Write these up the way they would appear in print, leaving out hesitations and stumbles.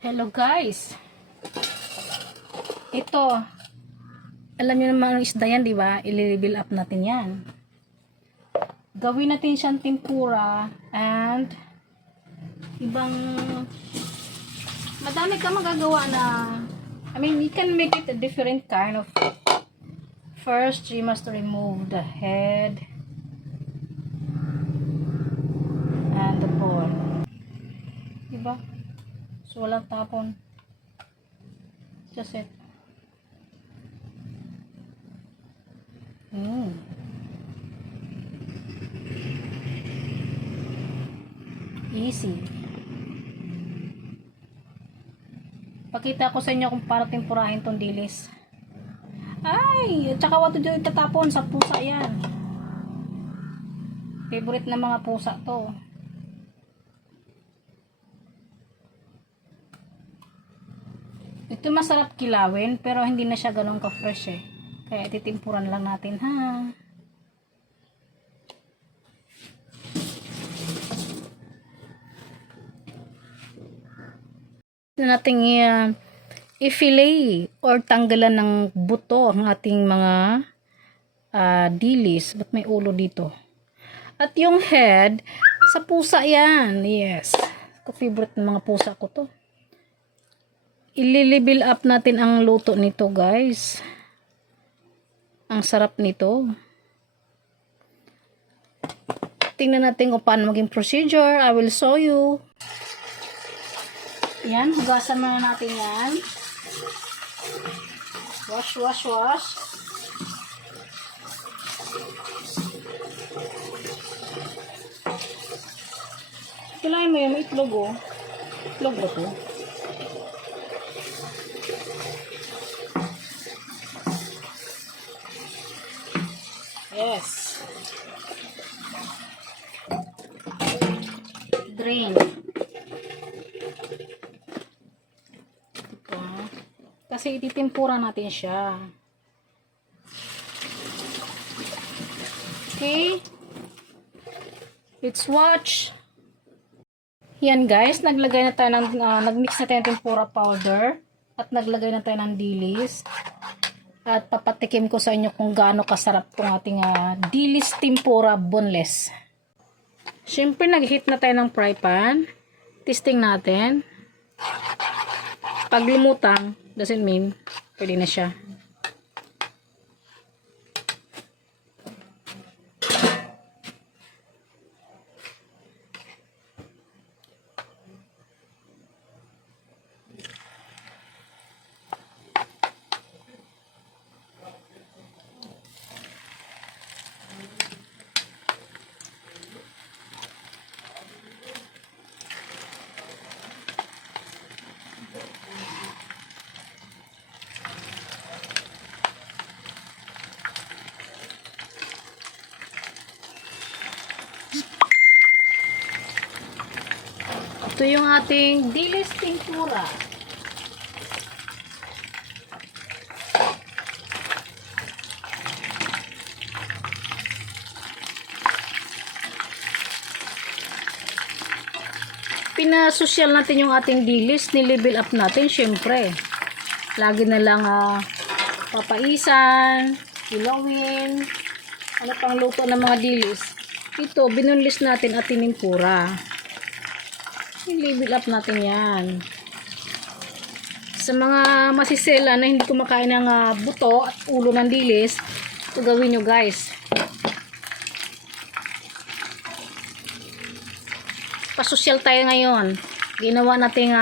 Hello guys. Ito, alam niyo naman ang isda yan, di ba? I-level up natin yan. Gawin natin siyang tempura and ibang madami ka magagawa na you can make it a different kind of. First, you must remove the head and the bone. Diba? So, walang tapon. Just it. Easy. Pakita ko sa inyo kung paano tempurahin tong dilis. Ay! At saka wag ito itatapon sa pusa yan. Favorite na mga pusa to. Ito masarap kilawin pero hindi na siya ganun ka-fresh eh. Kaya ititimpuran lang natin ha. Ito nating i-fillet or tanggalan ng buto ang ating mga dilis. Ba't may ulo dito? At yung head, sa pusa yan. Yes. Favorite ng mga pusa ko to. I-level up natin ang luto nito guys. Ang sarap nito. Tingnan natin kung paano maging procedure. I will show you. Yan, hugasan muna natin yan. Wash, wash, wash. Kailangan mo yung itlog oh. Itlog ba to? Yes. Drain. Ito. Kasi ititimpura natin siya. Okay. Let's watch. Yan guys, naglagay na tayo ng nagmix na tayo ng tempura powder at naglagay na tayo ng dilis. At papatikim ko sa inyo kung gaano kasarap itong ating dilis tempura boneless. Siyempre, nag-heat na tayo ng fry pan. Testing natin. Pag lumutang, doesn't mean pwede na siya. Ito yung ating dilis tempura. Pinasosyal natin yung ating dilis, ni-level up natin syempre. Lagi na lang papaisan, ilawin, ano pang luto ng mga dilis. Ito, binunlis natin at tinimpura. I-level up natin yan. Sa mga masisela na hindi kumakain ng buto at ulo ng dilis, ito gawin nyo guys. Pasosyal tayo ngayon. Ginawa natin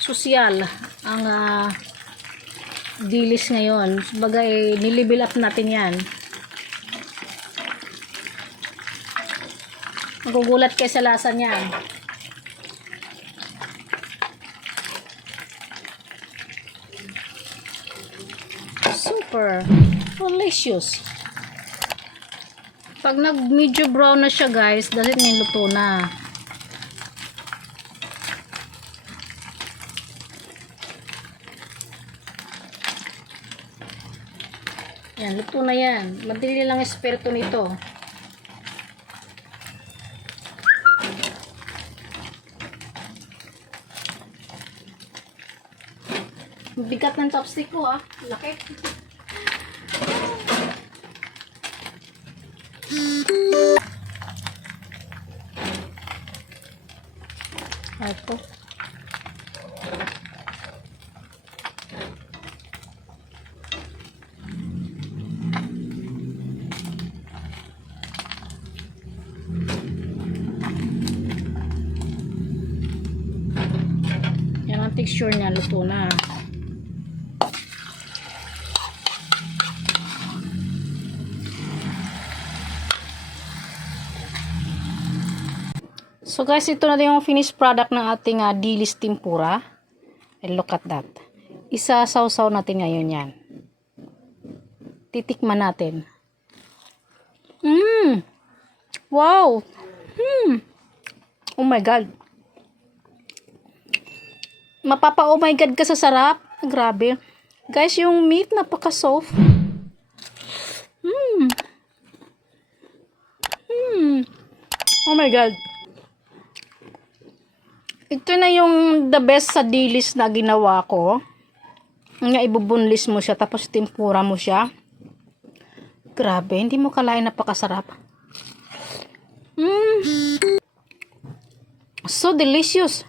sosyal ang dilis ngayon. Bagay, ni-level up natin yan. Magugulat kayo sa lasa niyan. Super delicious. Pag nag-medyo brown na siya guys, dahil niluto na. Yan, luto na yan. Madali lang espiritu nito. Bigat ng chopstick ko ah. Laki. Ito. Yan ang texture niya, luto na. So guys, ito na yung finished product ng ating dilis tempura. And look at that. Isa-sausaw natin ngayon yan. Titikman natin. Wow! Oh my God. Mapapa-oh my God ka sa sarap. Grabe. Guys, yung meat napaka-soft. Oh my God. Ito na yung the best sa dilis na ginawa ko. Nga ibubunlis mo siya tapos tempura mo siya. Grabe, hindi mo kalain napakasarap. So delicious.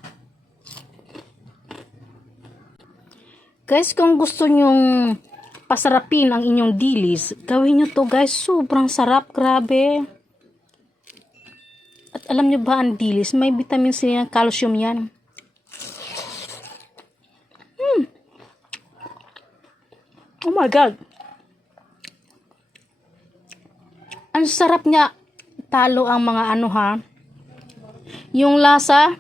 Guys, kung gusto nyong pasarapin ang inyong dilis, gawin nyo to guys. Sobrang sarap, grabe. At alam nyo ba ang dilis, may vitamin C and calcium yan. Oh my God. Ang sarap niya. Talo ang mga ano ha. Yung lasa,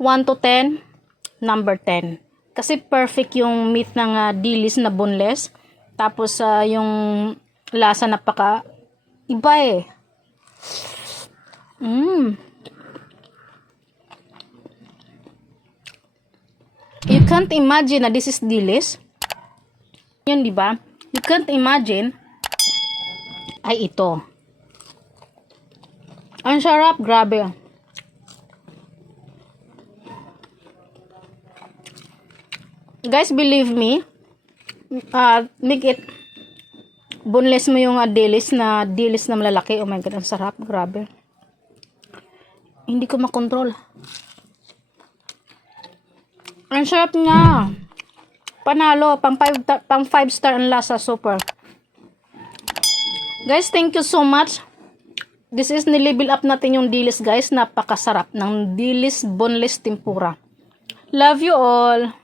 1 to 10, number 10. Kasi perfect yung meat ng dilis na boneless. Tapos yung lasa napaka iba eh. You can't imagine na this is dilis. Yun, di ba? You can't imagine. Ay, ito. Ang sarap, grabe. Guys, believe me. Make it boneless mo yung dilis na malalaki. Oh my God, ang sarap, grabe. Hindi ko makontrol. Ang sarap niya. Panalo, pang 5 star ang lasa, super. Guys, thank you so much. This is nilevel up natin yung dilis guys. Napakasarap ng dilis boneless tempura. Love you all.